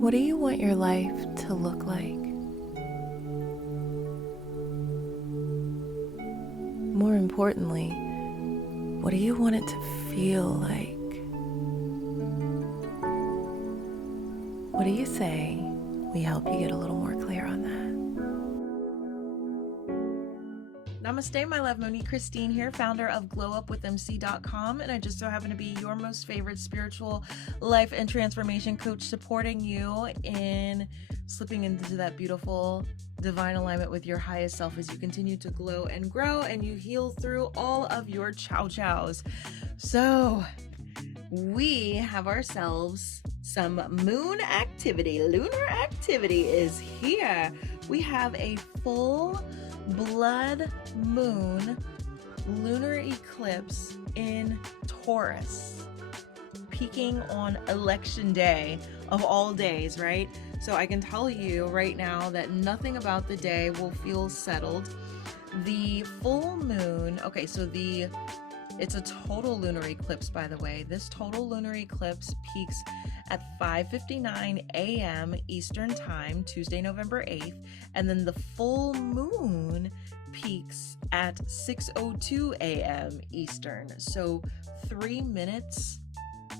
What do you want your life to look like? More importantly, what do you want it to feel like? What do you say we help you get a little more clear on that? Namaste, my love. Monique Christine here, founder of 𝙒𝙑𝙀𝑢𝑝WithMC.com, and I just so happen to be your most favorite spiritual life and transformation coach, supporting you in slipping into that beautiful divine alignment with your highest self as you continue to glow and grow and you heal through all of your chows. So we have ourselves some moon activity. Lunar activity is here. We have a full blood moon lunar eclipse in Taurus, peaking on election day of all days, right? So I can tell you right now that nothing about the day will feel settled. The full moon, okay, so it's a total lunar eclipse, by the way. This total lunar eclipse peaks at 5:59 a.m. Eastern Time, Tuesday, November 8th, and then the full moon peaks at 6:02 a.m. Eastern. So 3 minutes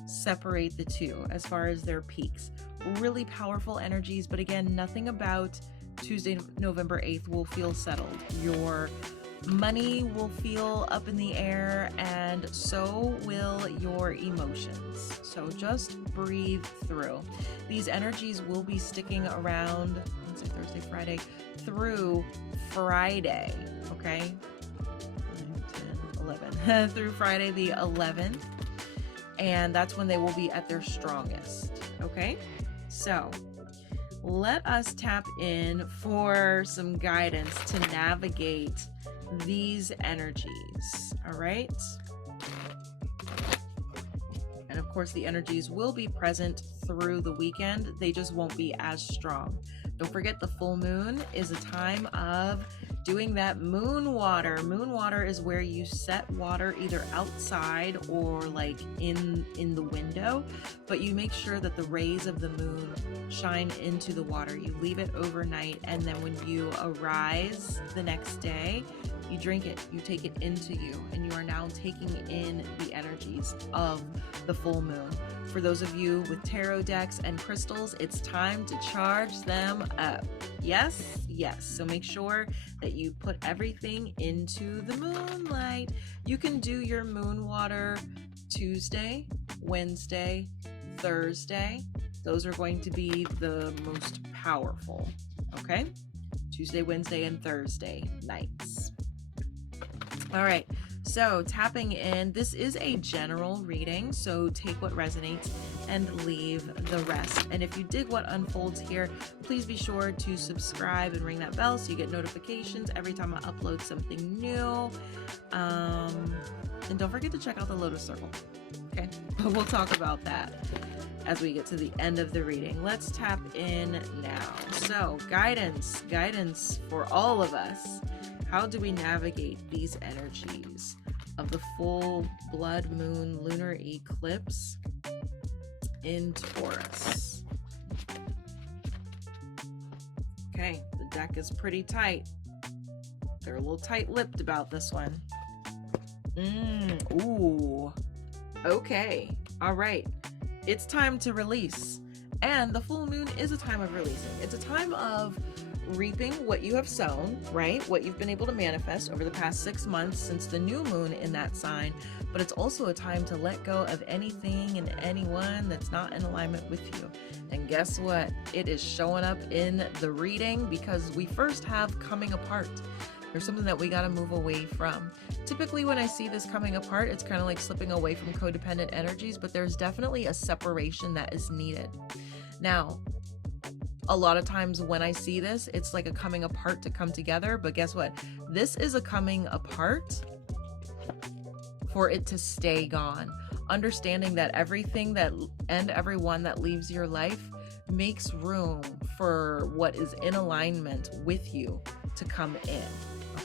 separate the two as far as their peaks. Really powerful energies, but again, nothing about Tuesday, November 8th will feel settled. Your money will feel up in the air, and so will your emotions. So just breathe through. These energies will be sticking around Wednesday, Thursday, Friday through Friday, okay? 9, 10, 11 through Friday the 11th, and that's when they will be at their strongest, okay? So let us tap in for some guidance to navigate these energies. All right, and of course the energies will be present through the weekend. They just won't be as strong. Don't forget, the full moon is a time of doing that moon water. Moon water is where you set water either outside or like in the window, but you make sure that the rays of the moon shine into the water. You leave it overnight, and then when you arise the next day, you drink it, you take it into you, and you are now taking in the energies of the full moon. For those of you with tarot decks and crystals, it's time to charge them up. Yes, yes. So make sure that you put everything into the moonlight. You can do your moon water Tuesday, Wednesday, Thursday. Those are going to be the most powerful, okay? Tuesday, Wednesday, and Thursday nights. All right, so tapping in, this is a general reading, so take what resonates and leave the rest. And if you dig what unfolds here, please be sure to subscribe and ring that bell so you get notifications every time I upload something new. And don't forget to check out the Lotus Circle, okay? But we'll talk about that as we get to the end of the reading. Let's tap in now. So guidance for all of us. How do we navigate these energies of the full blood moon lunar eclipse in Taurus? Okay, the deck is pretty tight. They're a little tight-lipped about this one. Ooh. Okay. All right. It's time to release. And the full moon is a time of releasing. It's a time of reaping what you have sown, right? What you've been able to manifest over the past 6 months since the new moon in that sign. But it's also a time to let go of anything and anyone that's not in alignment with you. And guess what? It is showing up in the reading because we first have coming apart. There's something that we got to move away from. Typically when I see this coming apart, it's kind of like slipping away from codependent energies, but there's definitely a separation that is needed. Now, a lot of times when I see this, it's like a coming apart to come together, but guess what? This is a coming apart for it to stay gone. Understanding that everything that and everyone that leaves your life makes room for what is in alignment with you to come in.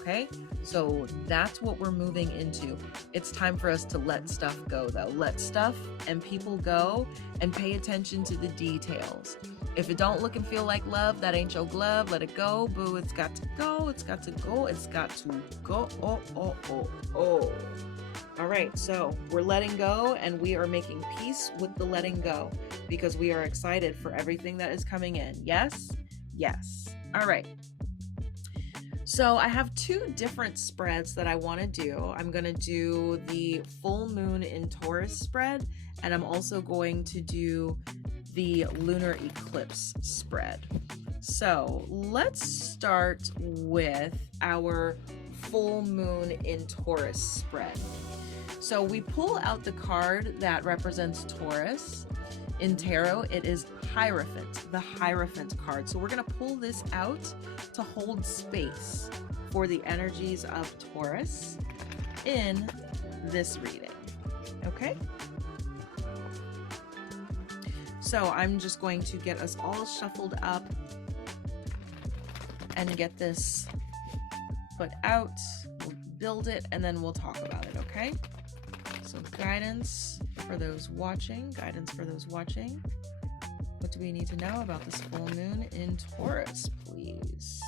Okay, so that's what we're moving into. It's time for us to let stuff go, though. Let stuff and people go and pay attention to the details. If it don't look and feel like love, that ain't your glove. Let it go, boo. It's got to go. It's got to go. It's got to go. Oh. All right, so we're letting go, and we are making peace with the letting go because we are excited for everything that is coming in. Yes? Yes. All right. So I have two different spreads that I want to do. I'm going to do the full moon in Taurus spread, and I'm also going to do the lunar eclipse spread. So let's start with our full moon in Taurus spread. So we pull out the card that represents Taurus. In tarot, it is Hierophant, the Hierophant card. So we're going to pull this out to hold space for the energies of Taurus in this reading. Okay? So I'm just going to get us all shuffled up and get this put out. We'll build it and then we'll talk about it, okay? So guidance for those watching, What do we need to know about this full moon in Taurus, please?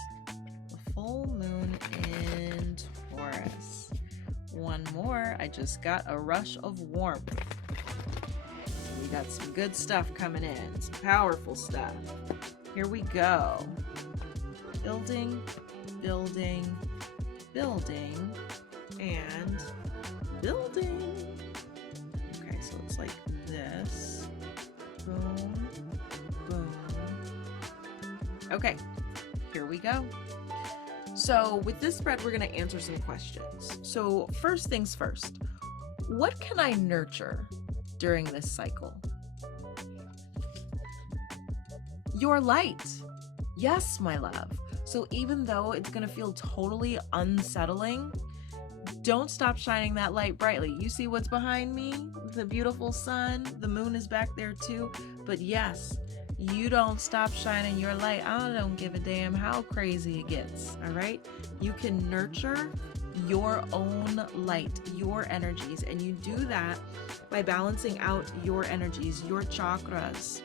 The full moon in Taurus. One more. I just got a rush of warmth. We got some good stuff coming in, some powerful stuff. Here we go. Building, building, building, and building. Okay, so it's like this. Boom, boom. Okay, here we go. So with this spread, we're going to answer some questions. So first things first, what can I nurture during this cycle? Your light. Yes, my love. So even though it's going to feel totally unsettling, don't stop shining that light brightly. You see what's behind me? The beautiful sun. The moon is back there too. But yes, you don't stop shining your light. I don't give a damn how crazy it gets. All right? You can nurture your own light, your energies, and you do that by balancing out your energies, your chakras.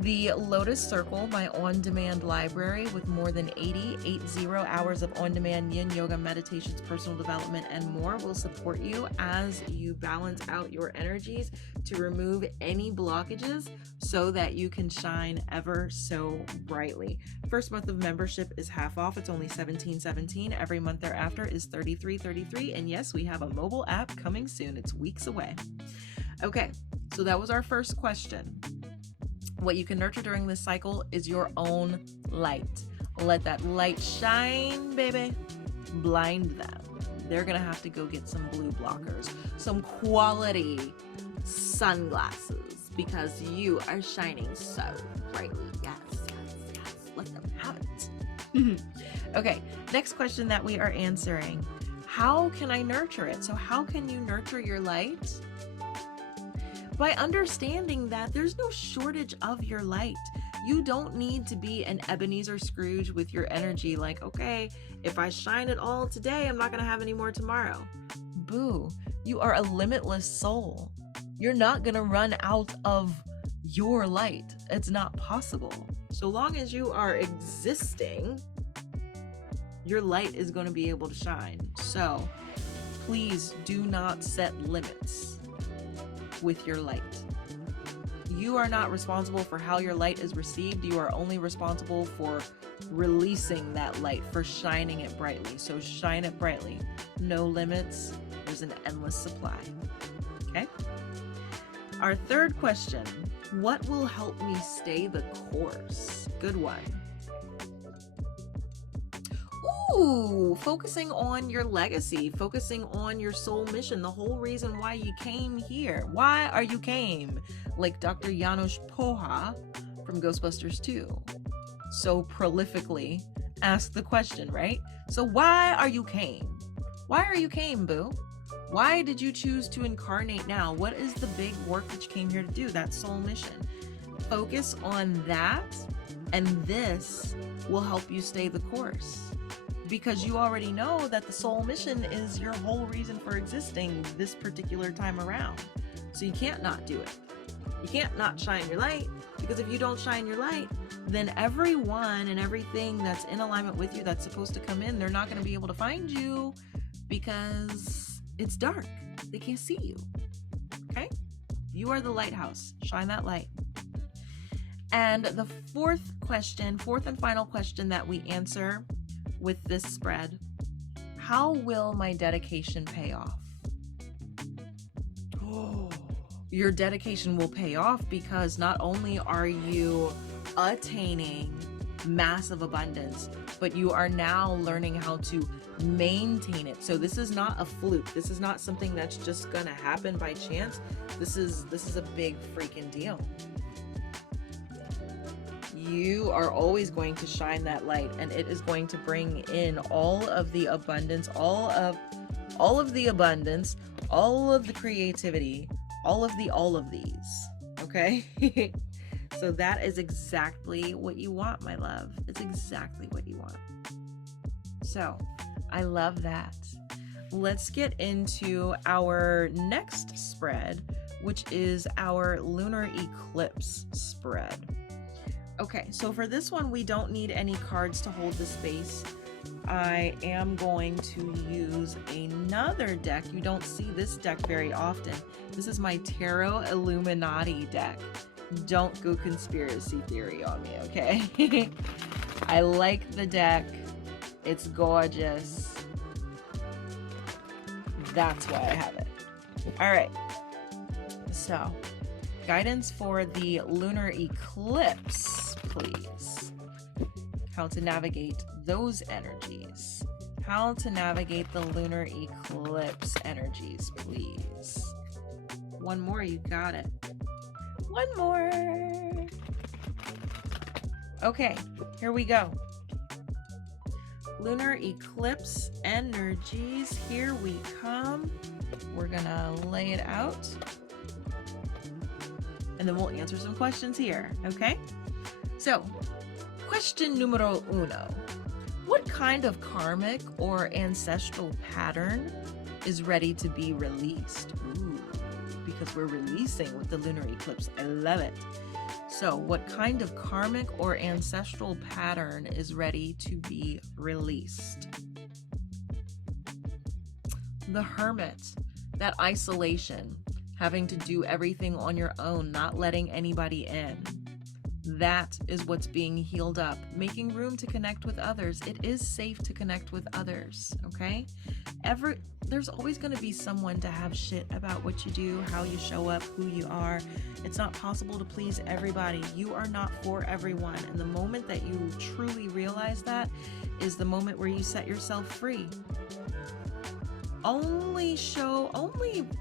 The Lotus Circle, my on-demand library with more than 80 hours of on-demand yin yoga, meditations, personal development, and more, will support you as you balance out your energies to remove any blockages so that you can shine ever so brightly. First month of membership is half off. It's only $17.17. Every month thereafter is $33.33. And yes, we have a mobile app coming soon. It's weeks away. Okay, so that was our first question. What you can nurture during this cycle is your own light. Let that light shine, baby. Blind them. They're gonna have to go get some blue blockers, some quality sunglasses, because you are shining so brightly. Yes. Let them have it. Okay, next question that we are answering. How can I nurture it? So how can you nurture your light? By understanding that there's no shortage of your light. You don't need to be an Ebenezer Scrooge with your energy like, okay, if I shine it all today, I'm not going to have any more tomorrow. Boo, you are a limitless soul. You're not going to run out of your light. It's not possible. So long as you are existing, your light is going to be able to shine. So please do not set limits with your light. You are not responsible for how your light is received. You are only responsible for releasing that light, for shining it brightly. So shine it brightly. No limits. There's an endless supply. Okay? Our third question, what will help me stay the course? Good one. Ooh, focusing on your legacy, focusing on your soul mission, the whole reason why you came here. Why are you came? Like Dr. Janusz Poha from Ghostbusters 2 so prolifically asked the question, right? So why are you came? Why are you came, boo? Why did you choose to incarnate now? What is the big work that you came here to do? That soul mission. Focus on that, and this will help you stay the course. because you already know that the soul mission is your whole reason for existing this particular time around. So you can't not do it. You can't not shine your light, because if you don't shine your light, then everyone and everything that's in alignment with you that's supposed to come in, they're not going to be able to find you because it's dark. They can't see you. Okay? You are the lighthouse. Shine that light. And the fourth and final question that we answer with this spread: how will my dedication pay off? Oh, your dedication will pay off because not only are you attaining massive abundance, but you are now learning how to maintain it. So this is not a fluke. This is not something that's just gonna happen by chance. This is a big freaking deal. You are always going to shine that light, and it is going to bring in all of the abundance, all of the abundance, all of the creativity, all of these. Okay? So that is exactly what you want, my love. It's exactly what you want. So I love that. Let's get into our next spread, which is our lunar eclipse spread. Okay, so for this one, we don't need any cards to hold the space. I am going to use another deck. You don't see this deck very often. This is my Tarot Illuminati deck. Don't go conspiracy theory on me, okay? I like the deck. It's gorgeous. That's why I have it. All right. So, guidance for the lunar eclipse, please. How to navigate those energies. How to navigate the lunar eclipse energies, please. One more, you got it. One more. Okay, here we go. Lunar eclipse energies, here we come. We're gonna lay it out, and then we'll answer some questions here, okay? So, question numero uno. What kind of karmic or ancestral pattern is ready to be released? Ooh, because we're releasing with the lunar eclipse. I love it. So, what kind of karmic or ancestral pattern is ready to be released? The Hermit, that isolation, having to do everything on your own, not letting anybody in. That is what's being healed up. Making room to connect with others. It is safe to connect with others, okay? There's always going to be someone to have shit about what you do, how you show up, who you are. It's not possible to please everybody. You are not for everyone. And the moment that you truly realize that is the moment where you set yourself free. Only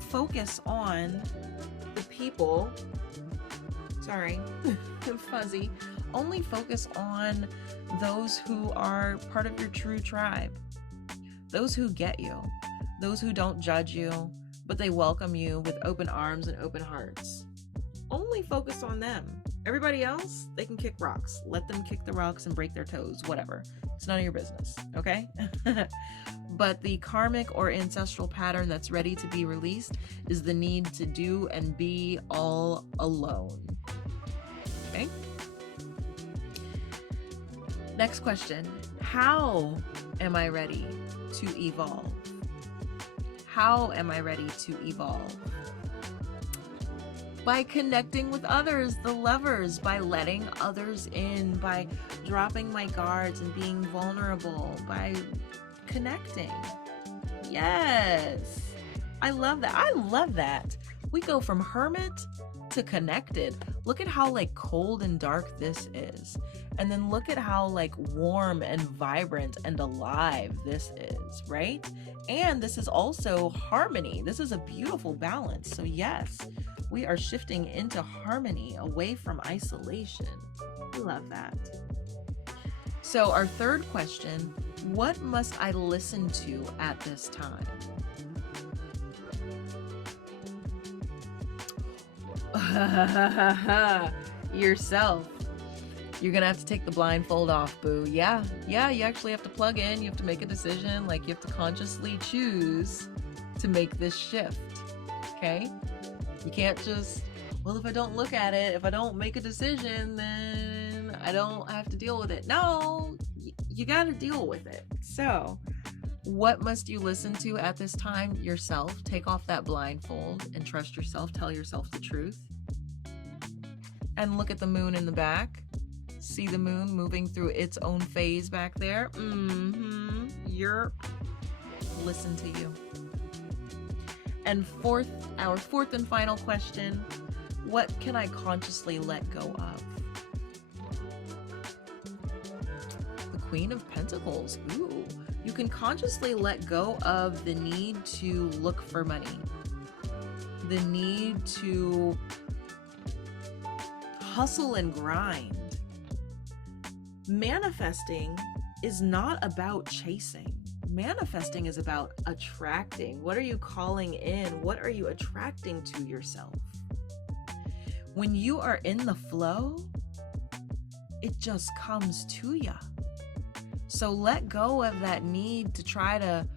focus on the people. Sorry, I'm fuzzy. Only focus on those who are part of your true tribe. Those who get you. Those who don't judge you, but they welcome you with open arms and open hearts. Only focus on them. Everybody else, they can kick rocks. Let them kick the rocks and break their toes, whatever. It's none of your business, okay? But the karmic or ancestral pattern that's ready to be released is the need to do and be all alone. Okay? Next question. How am I ready to evolve? How am I ready to evolve? By connecting with others, the lovers, by letting others in, by dropping my guards and being vulnerable, by connecting. Yes. I love that. I love that. We go from hermit to connected. Look at how like cold and dark this is. And then look at how like warm and vibrant and alive this is, right? And this is also harmony. This is a beautiful balance. So yes, we are shifting into harmony, away from isolation. I love that. So our third question, what must I listen to at this time? Yourself. You're gonna have to take the blindfold off, boo. Yeah, you actually have to plug in. You have to make a decision. Like, you have to consciously choose to make this shift, okay? You can't just, well, if I don't look at it, if I don't make a decision, then I don't have to deal with it. No, you gotta deal with it. So, what must you listen to at this time? Yourself. Take off that blindfold and trust yourself. Tell yourself the truth. And look at the moon in the back. See the moon moving through its own phase back there. Listen to you. And our fourth and final question, what can I consciously let go of? The Queen of Pentacles. Ooh. You can consciously let go of the need to look for money, the need to hustle and grind. Manifesting is not about chasing. Manifesting is about attracting. What are you calling in? What are you attracting to yourself? When you are in the flow, it just comes to you. So let go of that need to try to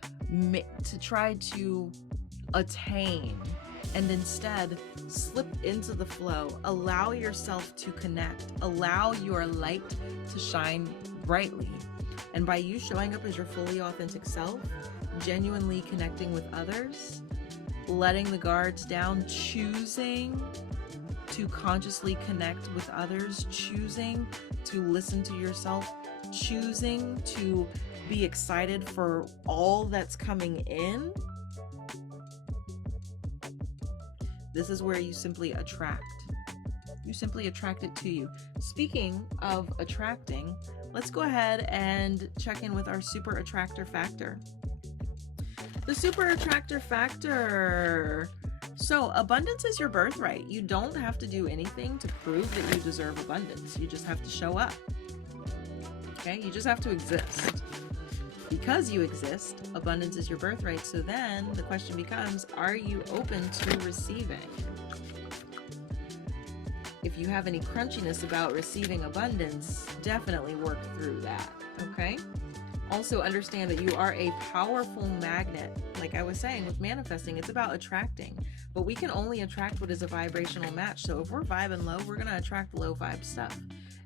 attain, and instead slip into the flow. Allow yourself to connect. Allow your light to shine brightly. And by you showing up as your fully authentic self, genuinely connecting with others, letting the guards down, choosing to consciously connect with others, choosing to listen to yourself, choosing to be excited for all that's coming in, this is where you simply attract. You simply attract it to you. Speaking of attracting, let's go ahead and check in with our super attractor factor. The super attractor factor. So abundance is your birthright. You don't have to do anything to prove that you deserve abundance. You just have to show up. Okay, you just have to exist. Because you exist, abundance is your birthright. So then the question becomes, are you open to receiving? If you have any crunchiness about receiving abundance, definitely work through that, okay? Also understand that you are a powerful magnet. Like I was saying with manifesting, it's about attracting. But we can only attract what is a vibrational match. So if we're vibing low, we're going to attract low vibe stuff.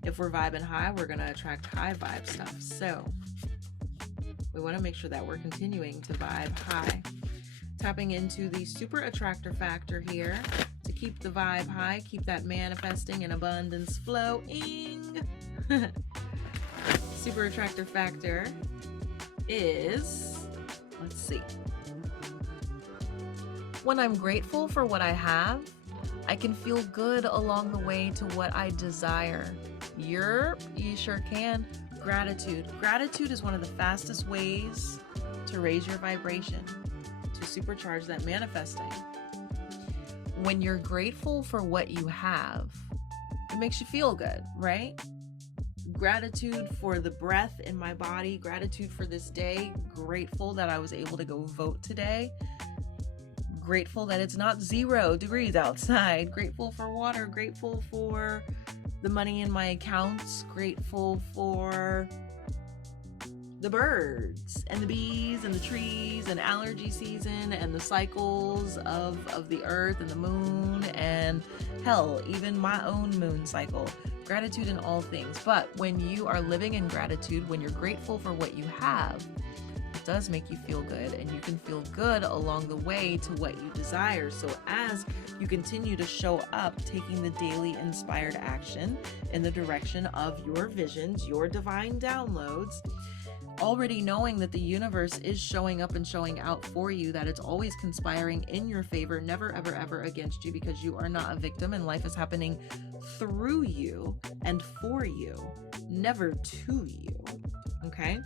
If we're vibing high, we're going to attract high vibe stuff. So we want to make sure that we're continuing to vibe high. Tapping into the super attractor factor here to keep the vibe high, keep that manifesting and abundance flowing. Super attractor factor is, let's see. When I'm grateful for what I have, I can feel good along the way to what I desire. You sure can. Gratitude. Gratitude is one of the fastest ways to raise your vibration, to supercharge that manifesting. When you're grateful for what you have, it makes you feel good, right? Gratitude for the breath in my body, gratitude for this day, grateful that I was able to go vote today, grateful that it's not 0 degrees outside, grateful for water, grateful for the money in my accounts, grateful for the birds and the bees and the trees and allergy season and the cycles of the earth and the moon and hell, even my own moon cycle. Gratitude in all things. But when you are living in gratitude, when you're grateful for what you have, it does make you feel good, and you can feel good along the way to what you desire. So as you continue to show up, taking the daily inspired action in the direction of your visions, your divine downloads, already knowing that the universe is showing up and showing out for you, that it's always conspiring in your favor, never, ever, ever against you, because you are not a victim and life is happening through you and for you, never to you, okay?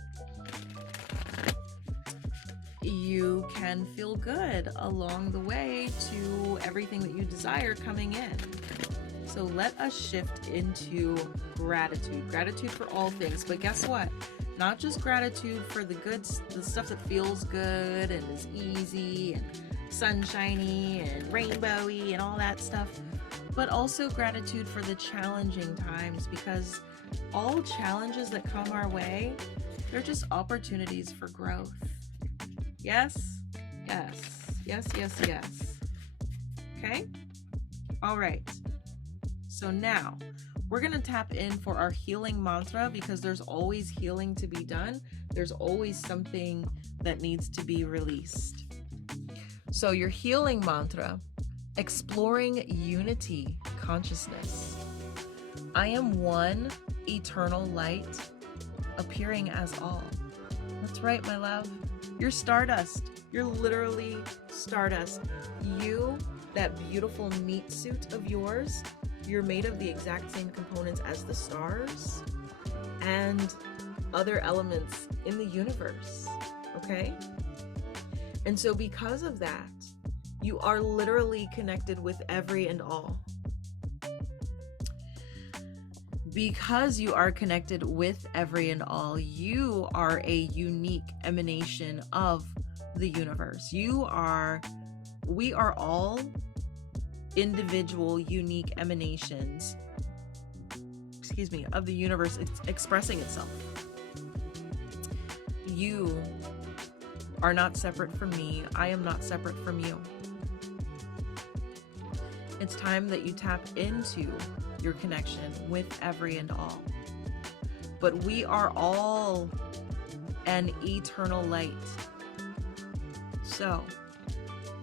You can feel good along the way to everything that you desire coming in. So let us shift into gratitude. Gratitude for all things. But guess what? Not just gratitude for the stuff that feels good and is easy and sunshiny and rainbowy and all that stuff. but also gratitude for the challenging times, because all challenges that come our way, they're just opportunities for growth. Yes, yes, yes, yes, yes. Okay? All right. So now we're going to tap in for our healing mantra, because there's always healing to be done. There's always something that needs to be released. So your healing mantra: exploring unity consciousness. I am one eternal light, appearing as all. That's right, my love. You're stardust. You're literally stardust. You, that beautiful meat suit of yours, you're made of the exact same components as the stars and other elements in the universe, okay? And so because of that, you are literally connected with every and all. Because you are connected with every and all, you are a unique emanation of the universe. We are all individual, unique emanations, of the universe expressing itself. You are not separate from me. I am not separate from you. It's time that you tap into your connection with every and all. But we are all an eternal light. So,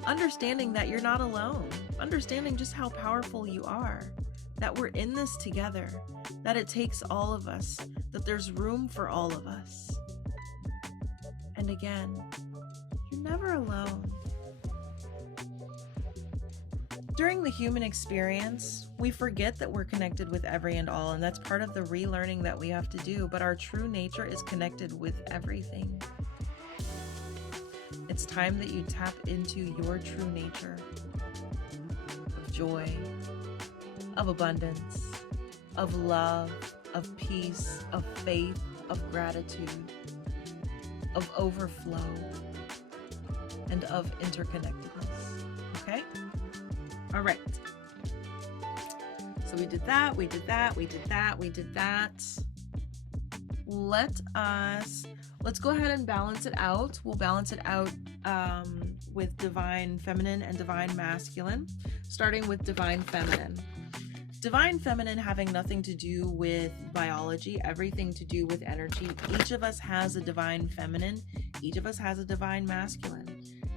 understanding that you're not alone, understanding just how powerful you are, that we're in this together, that it takes all of us, that there's room for all of us. And again, you're never alone. During the human experience, we forget that we're connected with every and all, and that's part of the relearning that we have to do, but our true nature is connected with everything. It's time that you tap into your true nature of joy, of abundance, of love, of peace, of faith, of gratitude, of overflow, and of interconnectedness. Okay? All right. So we did that, we did that, we did that, we did that. Let's go ahead and balance it out. We'll balance it out with divine feminine and divine masculine, starting with divine feminine. Divine feminine having nothing to do with biology, everything to do with energy. Each of us has a divine feminine. Each of us has a divine masculine.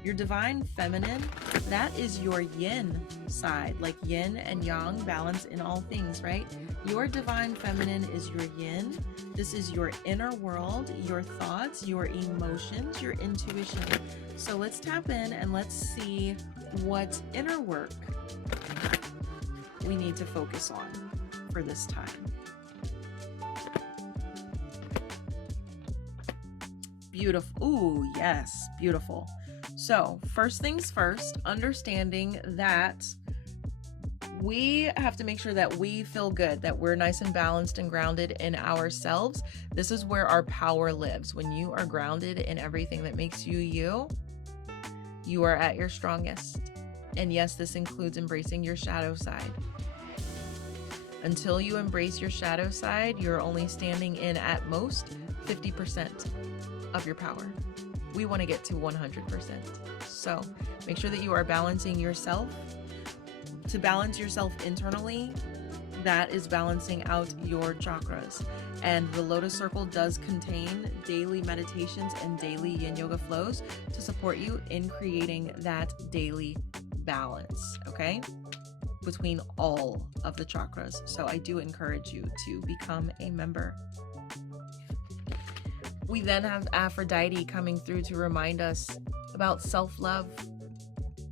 Your divine feminine, that is your yin side, like yin and yang, balance in all things, right? Your divine feminine is your yin. This is your inner world, your thoughts, your emotions, your intuition. So let's tap in and let's see what inner work we need to focus on for this time. Beautiful. Ooh, yes, beautiful. So first things first, understanding that we have to make sure that we feel good, that we're nice and balanced and grounded in ourselves. This is where our power lives. When you are grounded in everything that makes you you, you are at your strongest. And yes, this includes embracing your shadow side. Until you embrace your shadow side, you're only standing in at most 50% of your power. We want to get to 100%. So make sure that you are balancing yourself. To balance yourself internally, that is balancing out your chakras. And the Lotus Circle does contain daily meditations and daily yin yoga flows to support you in creating that daily balance, okay? Between all of the chakras. So I do encourage you to become a member. We then have Aphrodite coming through to remind us about self-love.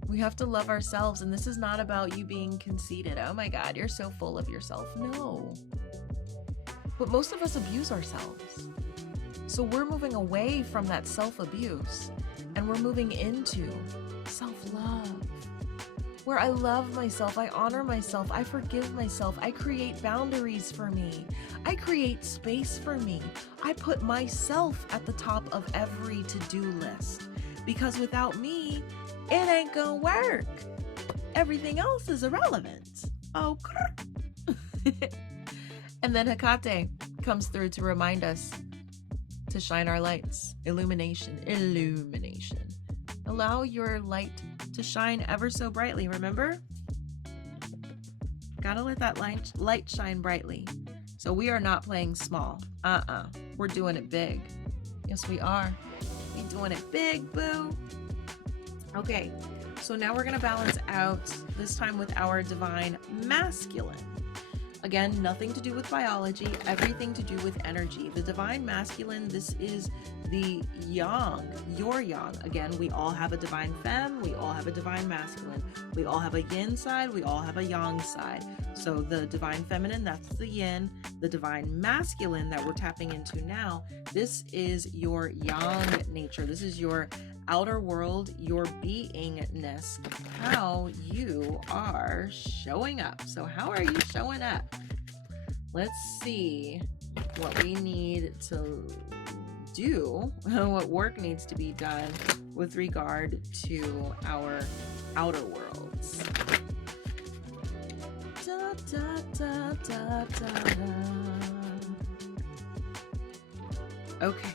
We have to love ourselves, and this is not about you being conceited. Oh my God, you're so full of yourself. No. But most of us abuse ourselves. So we're moving away from that self-abuse, and we're moving into self-love, where I love myself, I honor myself, I forgive myself, I create boundaries for me, I create space for me. I put myself at the top of every to-do list, because without me, it ain't gonna work. Everything else is irrelevant. Oh, and then Hecate comes through to remind us to shine our lights. Illumination. Allow your light to shine ever so brightly, remember? Gotta let that light shine brightly. So we are not playing small. We're doing it big. Yes, we are. We're doing it big, boo. Okay, so now we're gonna balance out, this time with our divine masculine. Again, nothing to do with biology, everything to do with energy. The divine masculine, this is the yang, your yang. Again, we all have a divine femme, we all have a divine masculine. We all have a yin side, we all have a yang side. So the divine feminine, that's the yin. The divine masculine that we're tapping into now, this is your yang nature. This is your outer world, your beingness, how you are showing up. So how are you showing up? Let's see what we need to do, what work needs to be done with regard to our outer worlds. Da, da, da, da, da, da. Okay.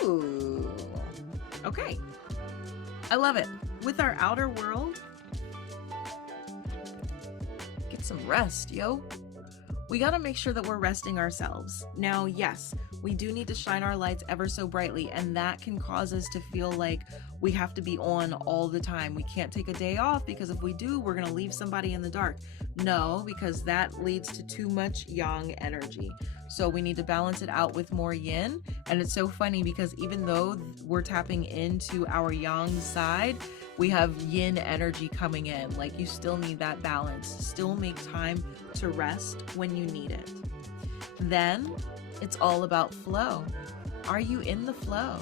Ooh. Okay. I love it. With our outer world, get some rest, yo. We got to make sure that we're resting ourselves. Now, yes, we do need to shine our lights ever so brightly, and that can cause us to feel like we have to be on all the time. We can't take a day off, because if we do, we're going to leave somebody in the dark. No, because that leads to too much yang energy. So we need to balance it out with more yin. And it's so funny because even though we're tapping into our yang side, we have yin energy coming in. Like, you still need that balance. Still make time to rest when you need it. Then it's all about flow. Are you in the flow?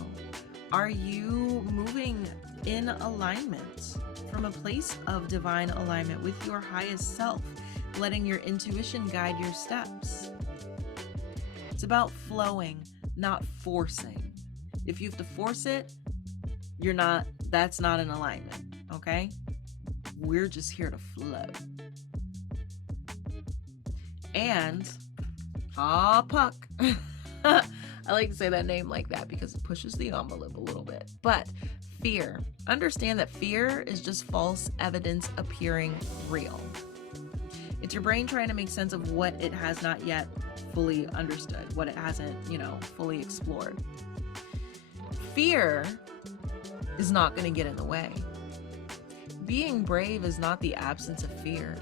Are you moving in alignment from a place of divine alignment with your highest self, letting your intuition guide your steps? It's about flowing, not forcing. If you have to force it, that's not in alignment, okay? We're just here to flow. And, Puck. I like to say that name like that because it pushes the envelope a little bit. But fear. Understand that fear is just false evidence appearing real. It's your brain trying to make sense of what it has not yet fully understood, what it hasn't, fully explored. Fear is not going to get in the way. Being brave is not the absence of fear.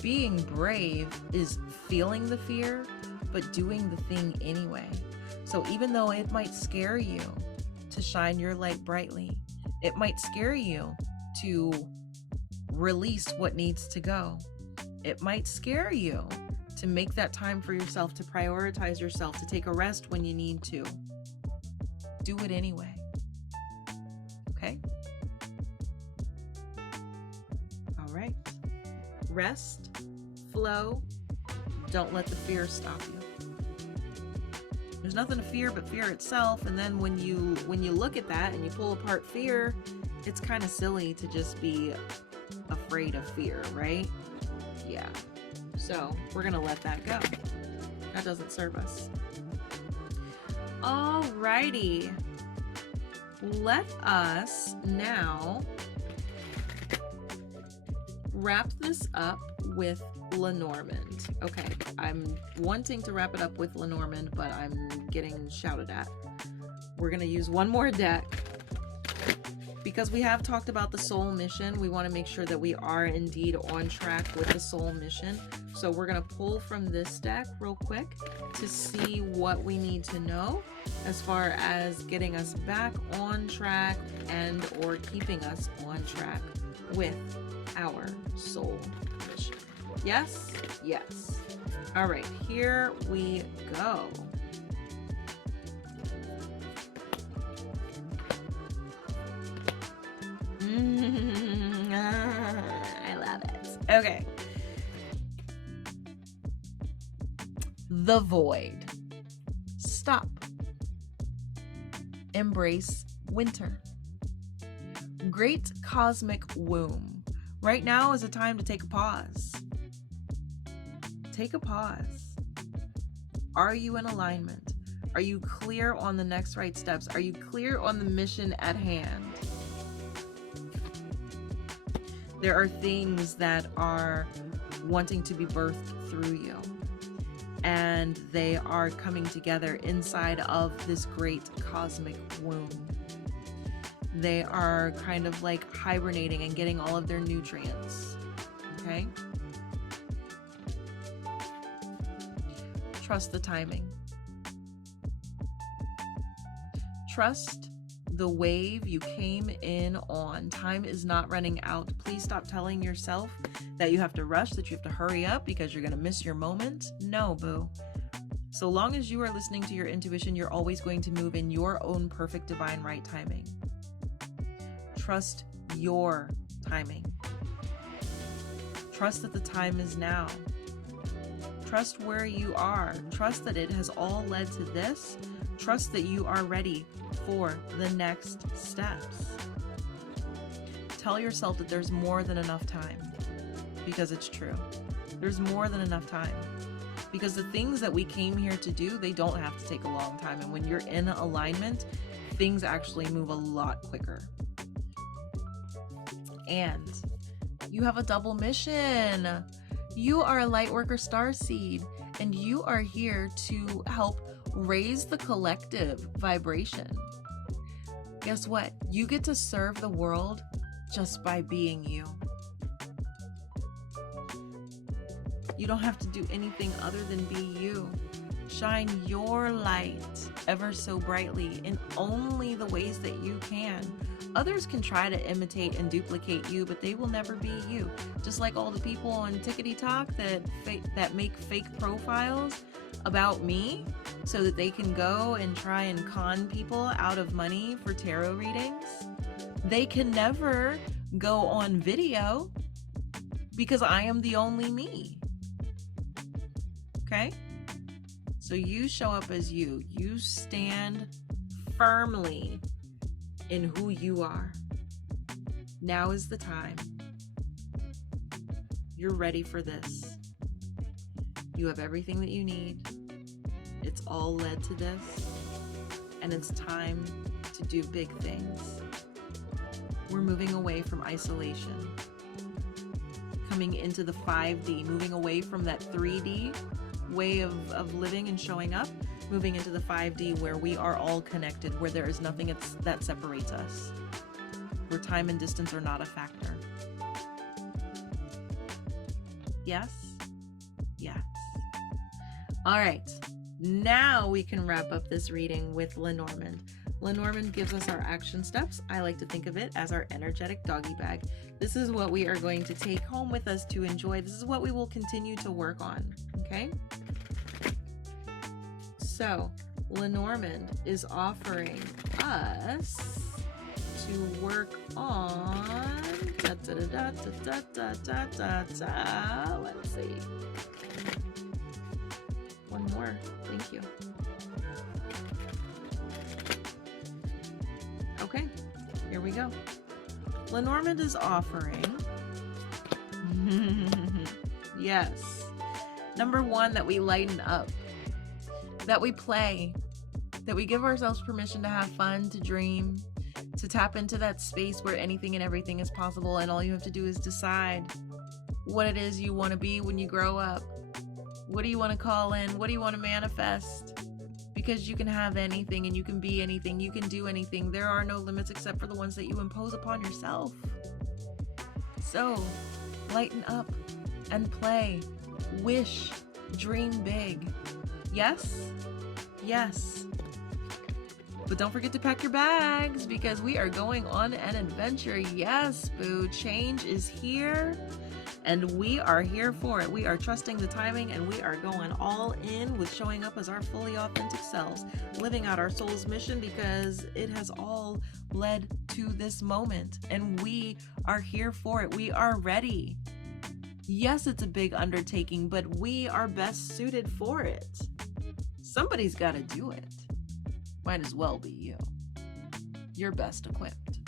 Being brave is feeling the fear, but doing the thing anyway. So even though it might scare you to shine your light brightly, it might scare you to release what needs to go. It might scare you to make that time for yourself, to prioritize yourself, to take a rest when you need to. Do it anyway. Okay? All right. Rest, flow, don't let the fear stop you. There's nothing to fear but fear itself. And then when you look at that and you pull apart fear, it's kind of silly to just be afraid of fear, right? Yeah. So we're going to let that go. That doesn't serve us. Alrighty. Let us now wrap this up with Lenormand. Okay, I'm wanting to wrap it up with Lenormand, but I'm getting shouted at. We're going to use one more deck. Because we have talked about the soul mission, we want to make sure that we are indeed on track with the soul mission. So we're going to pull from this deck real quick to see what we need to know as far as getting us back on track and or keeping us on track with our soul mission. Yes? Yes. All right, here we go. I love it. Okay. The void. Stop. Embrace winter. great cosmic womb. Right now is a time to take a pause. Take a pause. Are you in alignment? Are you clear on the next right steps? Are you clear on the mission at hand? There are things that are wanting to be birthed through you, and they are coming together inside of this great cosmic womb. They are kind of like hibernating and getting all of their nutrients, okay? Trust the timing. Trust the wave you came in on. Time is not running out. Please stop telling yourself that you have to rush, that you have to hurry up because you're going to miss your moment. No, boo. So long as you are listening to your intuition, you're always going to move in your own perfect divine right timing. Trust your timing. Trust that the time is now. Trust where you are. Trust that it has all led to this. Trust that you are ready for the next steps. Tell yourself that there's more than enough time, because it's true. There's more than enough time, because the things that we came here to do, they don't have to take a long time. And when you're in alignment, things actually move a lot quicker. And you have a double mission. You are a Lightworker starseed, and you are here to help raise the collective vibration. Guess what? You get to serve the world just by being you. You don't have to do anything other than be you. Shine your light ever so brightly in only the ways that you can. Others can try to imitate and duplicate you, but they will never be you. Just like all the people on TikTok that make fake profiles about me so that they can go and try and con people out of money for tarot readings. They can never go on video because I am the only me. Okay? So you show up as you. You stand firmly in who you are. Now is the time. You're ready for this. You have everything that you need. It's all led to this, and it's time to do big things. We're moving away from isolation, coming into the 5D, moving away from that 3D way of living and showing up, moving into the 5D where we are all connected, where there is nothing that separates us, where time and distance are not a factor. Yes? Yes. All right. Now we can wrap up this reading with Lenormand. Lenormand gives us our action steps. I like to think of it as our energetic doggy bag. This is what we are going to take home with us to enjoy. This is what we will continue to work on, okay? So, Lenormand is offering us to work on... Let's see. One more. Thank you. Okay, here we go. Lenormand is offering... yes. Number one, that we lighten up. That we play. That we give ourselves permission to have fun, to dream, to tap into that space where anything and everything is possible, and all you have to do is decide what it is you want to be when you grow up. What do you want to call in? What do you want to manifest? Because you can have anything and you can be anything. You can do anything. There are no limits except for the ones that you impose upon yourself. So, lighten up and play. Wish. Dream big. Yes? Yes. But don't forget to pack your bags because we are going on an adventure. Yes, boo. Change is here. And we are here for it. We are trusting the timing, and we are going all in with showing up as our fully authentic selves, living out our soul's mission because it has all led to this moment, and we are here for it. We are ready. Yes, it's a big undertaking, but we are best suited for it. Somebody's got to do it. Might as well be you. You're best equipped.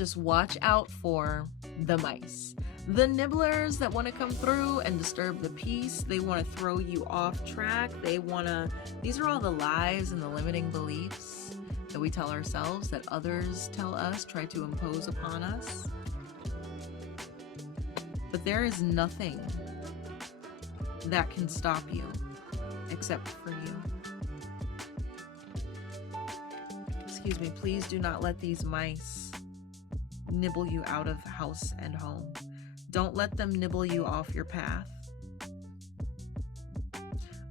just watch out for the mice. The nibblers that want to come through and disturb the peace. They want to throw you off track. These are all the lies and the limiting beliefs that we tell ourselves, that others tell us, try to impose upon us. But there is nothing that can stop you except for you. Excuse me, please do not let these mice nibble you out of house and home. Don't let them nibble you off your path.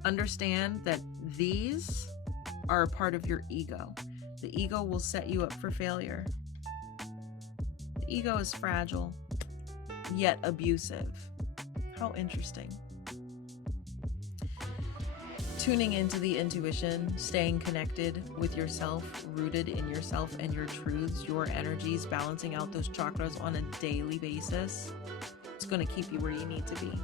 Understand that these are a part of your ego. The ego will set you up for failure. The ego is fragile, yet abusive. How interesting. Tuning into the intuition, staying connected with yourself, rooted in yourself and your truths, your energies, balancing out those chakras on a daily basis. It's going to keep you where you need to be.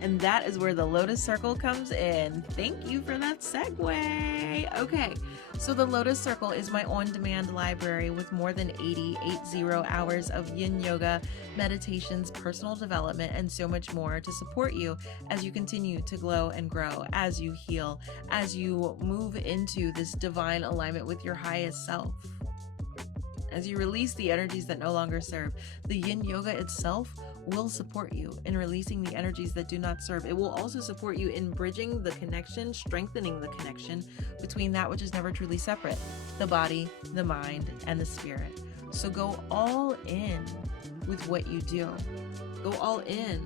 And that is where the Lotus Circle comes in. Thank you for that segue. Okay, so the Lotus Circle is my on-demand library with more than 80 hours of yin yoga, meditations, personal development, and so much more to support you as you continue to glow and grow, as you heal, as you move into this divine alignment with your highest self. As you release the energies that no longer serve, the yin yoga itself will support you in releasing the energies that do not serve. It will also support you in bridging the connection, strengthening the connection between that which is never truly separate, the body, the mind, and the spirit. So go all in with what you do. Go all in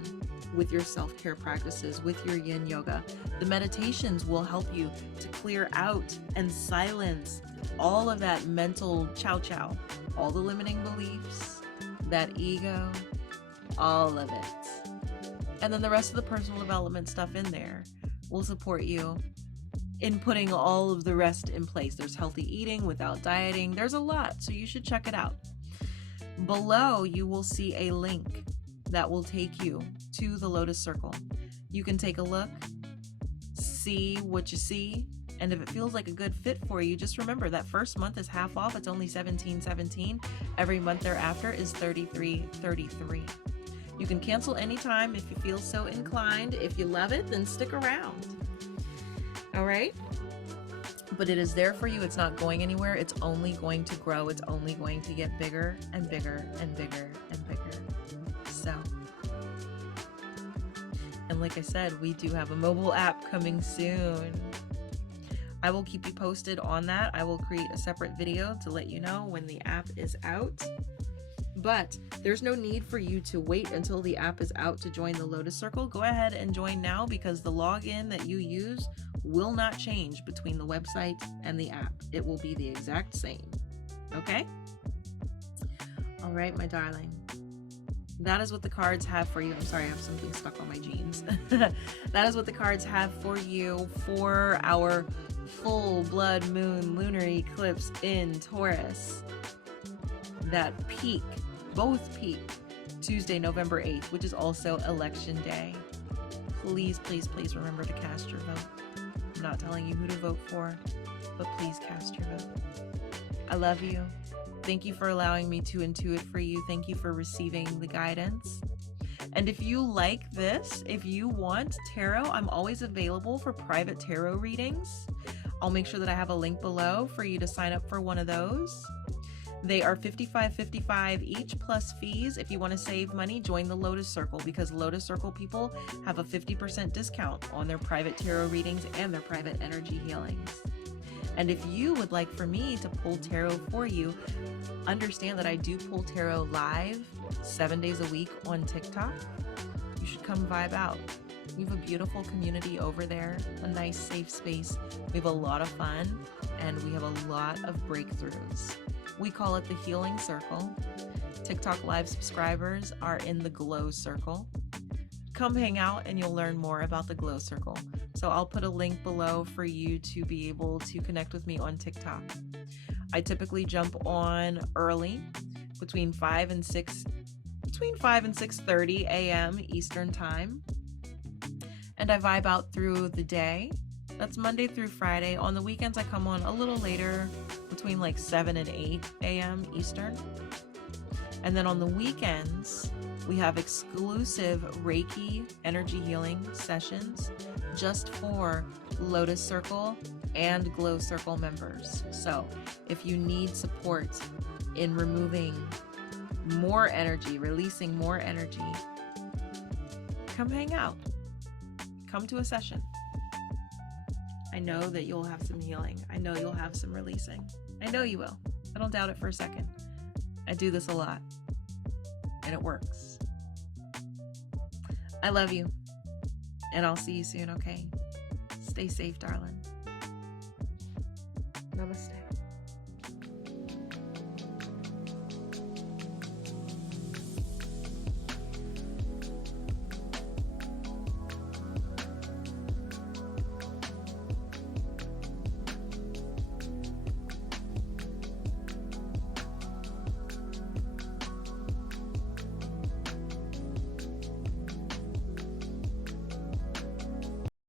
with your self-care practices, with your yin yoga. The meditations will help you to clear out and silence all of that mental chow, all the limiting beliefs, that ego, all of it. And then the rest of the personal development stuff in there will support you in putting all of the rest in place. There's healthy eating without dieting. There's a lot, so you should check it out. Below, you will see a link that will take you to the Lotus Circle. You can take a look, see what you see, and if it feels like a good fit for you, just remember that first month is half off. It's only $17.17. Every month thereafter is $33.33. You can cancel anytime if you feel so inclined. If you love it, then stick around. All right? But it is there for you. It's not going anywhere. It's only going to grow. It's only going to get bigger and bigger and bigger and bigger. So, and like I said, we do have a mobile app coming soon. I will keep you posted on that. I will create a separate video to let you know when the app is out. But there's no need for you to wait until the app is out to join the Lotus Circle. Go ahead and join now, because the login that you use will not change between the website and the app. It will be the exact same. Okay? All right, my darling. That is what the cards have for you. I'm sorry, I have something stuck on my jeans. That is what the cards have for you for our full blood moon lunar eclipse in Taurus. That peak, both peak, Tuesday, November 8th, which is also election day. Please, please, please remember to cast your vote. I'm not telling you who to vote for, but please cast your vote. I love you. Thank you for allowing me to intuit for you. Thank you for receiving the guidance. And if you like this, if you want tarot, I'm always available for private tarot readings. I'll make sure that I have a link below for you to sign up for one of those. They are $55.55 each plus fees. If you want to save money, join the Lotus Circle, because Lotus Circle people have a 50% discount on their private tarot readings and their private energy healings. And if you would like for me to pull tarot for you, understand that I do pull tarot live 7 days a week on TikTok. You should come vibe out. We have a beautiful community over there, a nice safe space. We have a lot of fun, and we have a lot of breakthroughs. We call it the Healing Circle. TikTok live subscribers are in the Glow Circle. Come hang out and you'll learn more about the Glow Circle. So I'll put a link below for you to be able to connect with me on TikTok. I typically jump on early, between 5 and 6:30 a.m. Eastern time. And I vibe out through the day. That's Monday through Friday. On the weekends, I come on a little later, between like 7 and 8 a.m. Eastern. And then on the weekends, we have exclusive Reiki energy healing sessions just for Lotus Circle and Glow Circle members. So if you need support in removing more energy, releasing more energy, come hang out. Come to a session. I know that you'll have some healing. I know you'll have some releasing. I know you will. I don't doubt it for a second. I do this a lot, and it works. I love you, and I'll see you soon, okay? Stay safe, darling. Namaste.